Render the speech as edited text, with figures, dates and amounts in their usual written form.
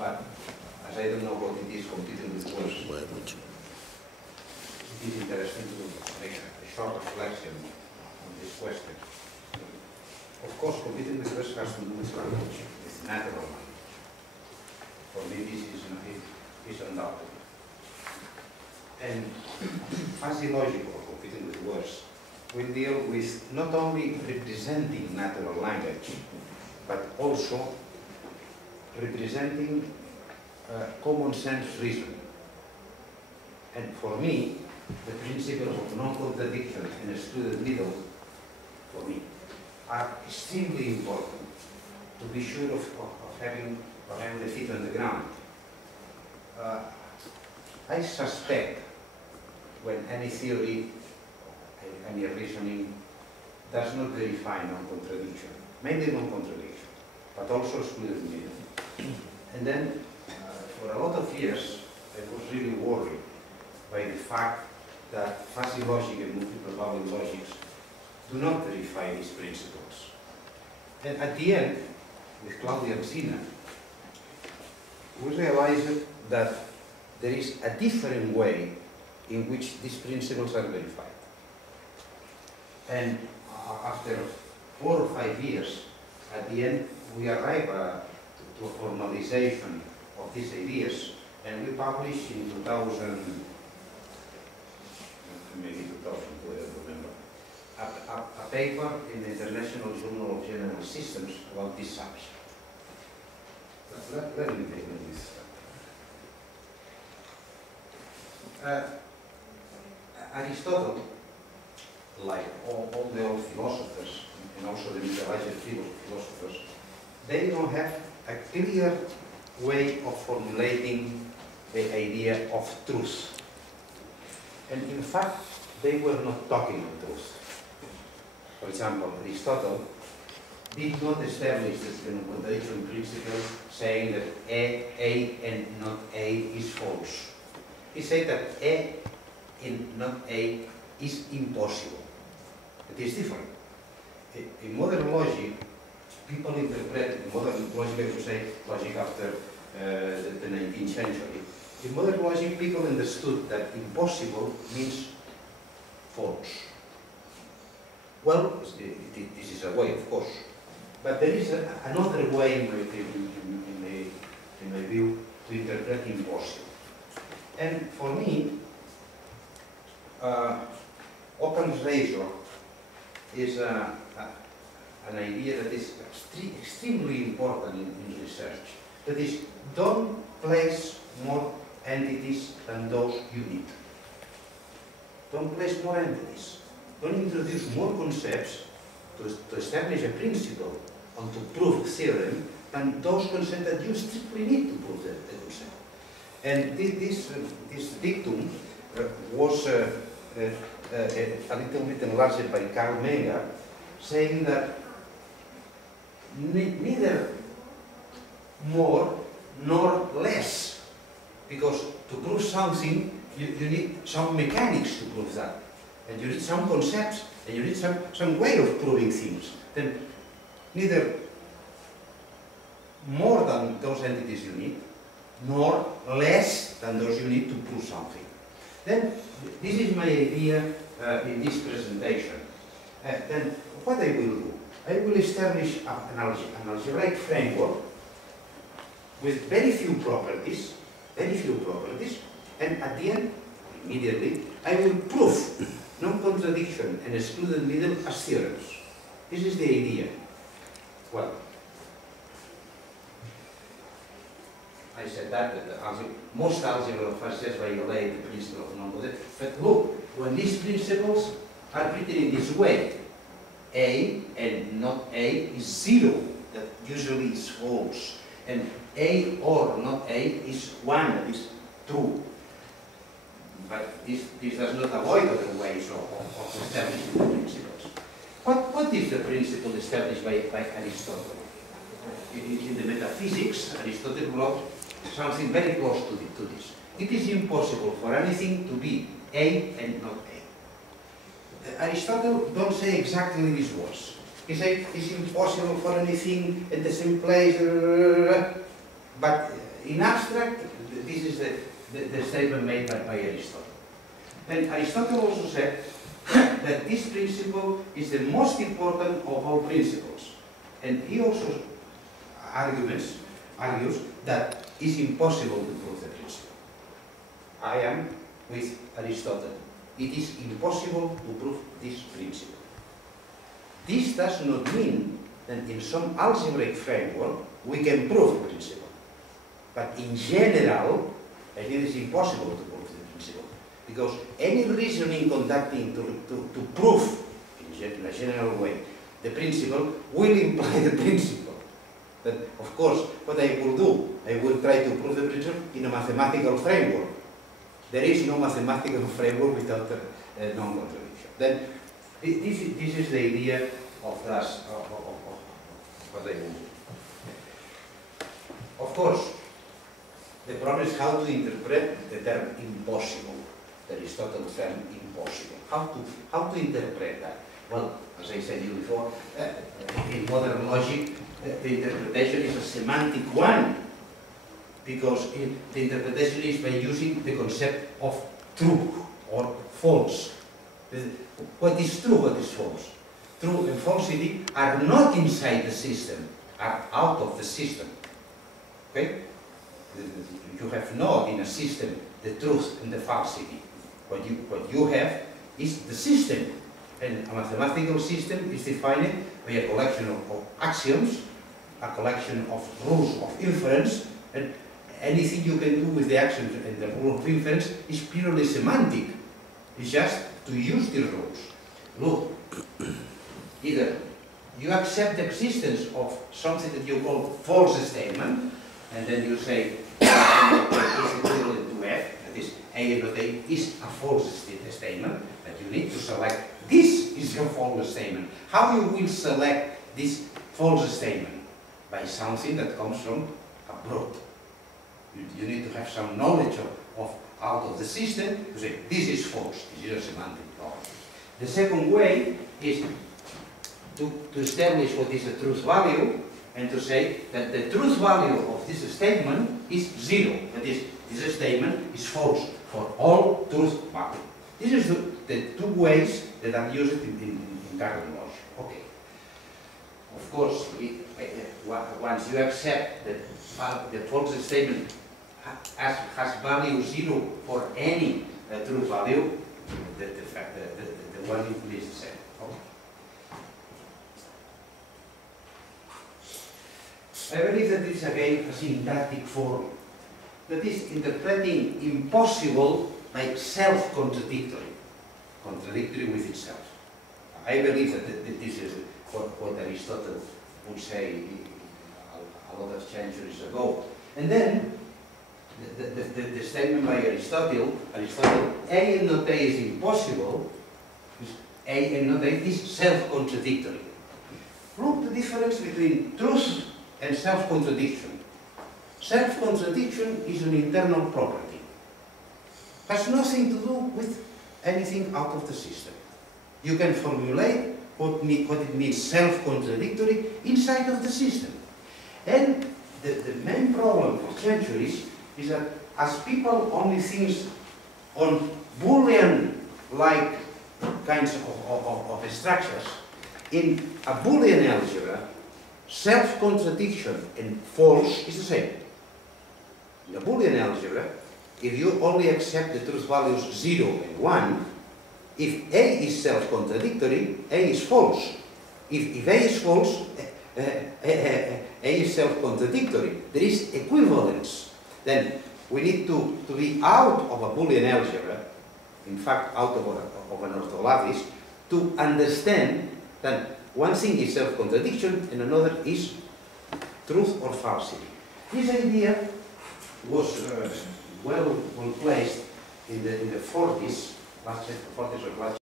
but as I don't know what it is competing with words, it is interesting to make a short reflection on this question. Of course, competing with words has to do with language, with natural language. For me, this is undoubtedly. And physiological competing with words will deal with not only representing natural language, but also representing common sense reasoning. And for me, the principles of non-contradiction and excluded middle, for me, are extremely important to be sure of having the feet on the ground. I suspect when any theory, any reasoning does not verify non-contradiction, mainly non-contradiction, but also excluded middle. And then, for a lot of years, I was really worried by the fact that fuzzy logic and multiple vowel logics do not verify these principles. And at the end, with Claudia and Sina, we realized that there is a different way in which these principles are verified. And after 4 or 5 years, at the end, we arrive to a formalization of these ideas, and we published in 2000, maybe 2000, I don't remember, a paper in the International Journal of General Systems about this subject. Let me begin with Aristotle, like all the old philosophers, and also the Middle Ages philosophers, they don't have a clear way of formulating the idea of truth. And in fact, they were not talking of truth. For example, Aristotle did not establish the non-contradiction principle saying that A and not A is false. He said that A and not A is impossible. It is different. In modern logic, people interpret, in modern logic, I would say, logic after the 19th century, in modern logic, people understood that impossible means false. Well, this is a way, of course, but there is another way, in my view, to interpret impossible. And for me, Occam's razor is an idea that is extremely important in research. That is, don't place more entities than those you need. Don't place more entities. Don't introduce more concepts to establish a principle and to prove a theorem than those concepts that you strictly need to prove the concept. And this dictum was a little bit enlarged by Carl Menger, saying that neither more nor less, because to prove something you need some mechanics to prove that, and you need some concepts, and you need some way of proving things. Then neither more than those entities you need, nor less than those you need to prove something. Then this is my idea in this presentation. Then what I will do, I will establish an algebraic framework with very few properties, and at the end, immediately, I will prove non-contradiction and excluded middle as theorems. This is the idea. Well, I said that most algebra first violate the principle of non-contradiction. But look, when these principles are written in this way, A and not A is 0, that usually is false. And A or not A is 1, that is true. But this does not avoid other ways of establishing the principles. What is the principle established by Aristotle? In the metaphysics, Aristotle wrote something very close to this. It is impossible for anything to be A and not A. Aristotle don't say exactly these words. He said it's impossible for anything at the same place, but in abstract, this is the statement made by Aristotle. And Aristotle also said that this principle is the most important of all principles. And he also argues that it's impossible to prove the principle. I am with Aristotle. It is impossible to prove this principle. This does not mean that in some algebraic framework we can prove the principle. But in general, I think it's impossible to prove the principle. Because any reasoning conducting to prove, in a general way, the principle will imply the principle. But of course, what I will do, I will try to prove the principle in a mathematical framework. There is no mathematical framework without non-contradiction. Then, this is the idea of what I will do. Of course, the problem is how to interpret the term impossible, the Aristotle term impossible. How to interpret that? Well, as I said to you before, in modern logic, the interpretation is a semantic one, because the interpretation is by using the concept of true or false. What is true, what is false? True and falsity are not inside the system, are out of the system. Okay? You have not in a system the truth and the falsity. What you have is the system. And a mathematical system is defined by a collection of axioms, a collection of rules of inference, and anything you can do with the axioms and the rule of inference is purely semantic. It's just to use the rules. Look, either you accept the existence of something that you call false statement, and then you say is equivalent to F, that is A not A is a false statement, but you need to select this is your false statement. How you will select this false statement? By something that comes from abroad. You need to have some knowledge of out of the system to say this is false, this is a semantic problem. The second way is to establish what is the truth value and to say that the truth value of this statement is 0. That is, this statement is false for all truth value. This is the two ways that are used in current logic. Okay. Of course, once you accept that the false statement has value 0 for any true value, the one is the same. I believe that it's again a syntactic form. That is interpreting impossible by self-contradictory, contradictory with itself. I believe that this is what Aristotle would say a lot of centuries ago. And then the statement by Aristotle, A and not A is impossible, A and not A is self-contradictory. Look the difference between truth and self-contradiction. Self-contradiction is an internal property. Has nothing to do with anything out of the system. You can formulate what it means self-contradictory inside of the system. And the main problem for centuries is that as people only think on Boolean-like kinds of structures, in a Boolean algebra, self-contradiction and false is the same. In a Boolean algebra, if you only accept the truth values 0 and 1, if A is self-contradictory, A is false. If A is false, A is self-contradictory. There is equivalence. Then we need to be out of a Boolean algebra, in fact out of an ortholavis, to understand that one thing is self-contradiction and another is truth or falsity. This idea was well placed in the 40s, last 40s or last